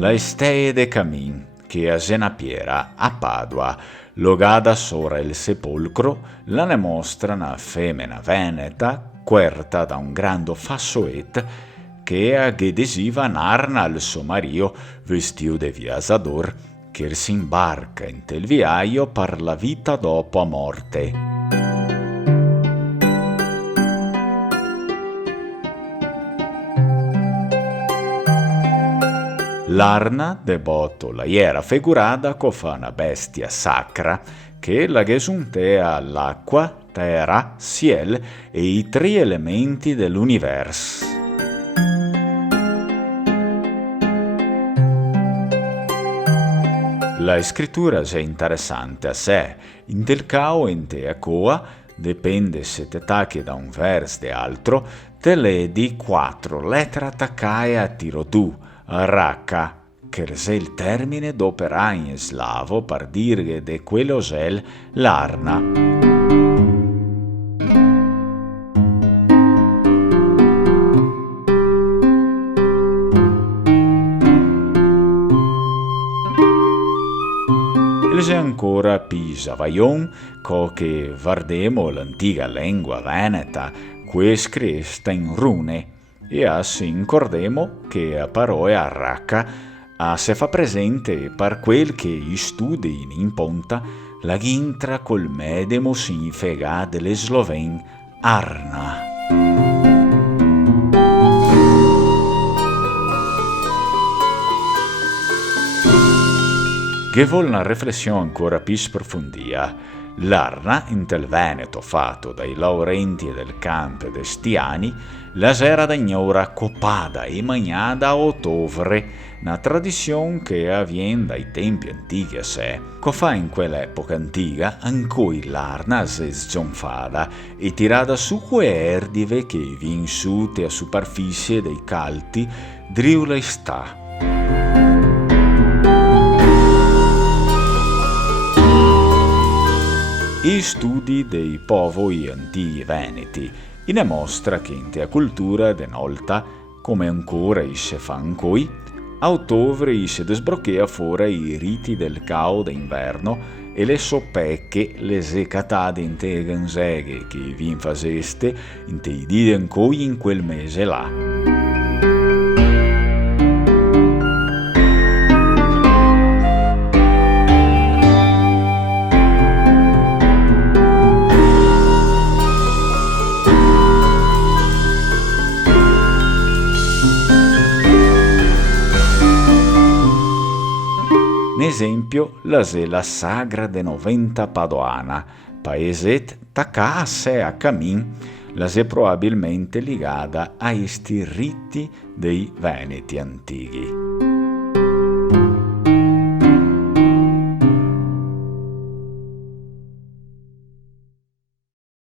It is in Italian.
la stee de Camin, che a Zenapiera, a Padua, logada sora il sepolcro, la ne mostra una femmina veneta, querta da un grande fassoet, che agghedesiva narna al suo mario, vestito de viasador, che si imbarca in tel viaio per la vita dopo a morte. L'arna de botto la era figurada co fa una bestia sacra che la gesuntea all'acqua, terra, ciel e i tre elementi dell'universo. La scrittura è interessante a sé, in del cao e in te a coa, dipende se te tacchi da un vers de altro, te le di 4 lettere attaccate a tiro tu, racca, che è il termine d'opera in slavo per dire de quell'osel l'arna. E ancora Pisa Vaion, co che vardemo l'antica lingua veneta, que scrista in rune, e assi incordemo che a parole a racca se fa presente per quel che i studi in imponta la gintra col medemo significa delle sloven arna. Che vuole una riflessione ancora più sprofondia, l'arna, in tel Veneto fatto dai laurenti del campo destiani, la sera d'agnora copada e magnada a ottobre, una tradizione che avviene dai tempi antichi a sé, co fa in quell'epoca antica in cui l'arna si sgonfada e tirata su quelle erdive che vinsute a superficie dei calti driula e sta. I studi dei poveri antichi veneti ne mostra che in tea cultura denolta, come ancora se fa ancoi, a ottobre si desbrochea fuori i riti del cao d'inverno e le soppecche, le secatate in te ganseghe che vi infaseste in te di ancoi in quel mese là. Un esempio la sela sagra de 90 Padoana, paeset tacà a sé a Camin, la se probabilmente ligada a sti riti dei Veneti antichi.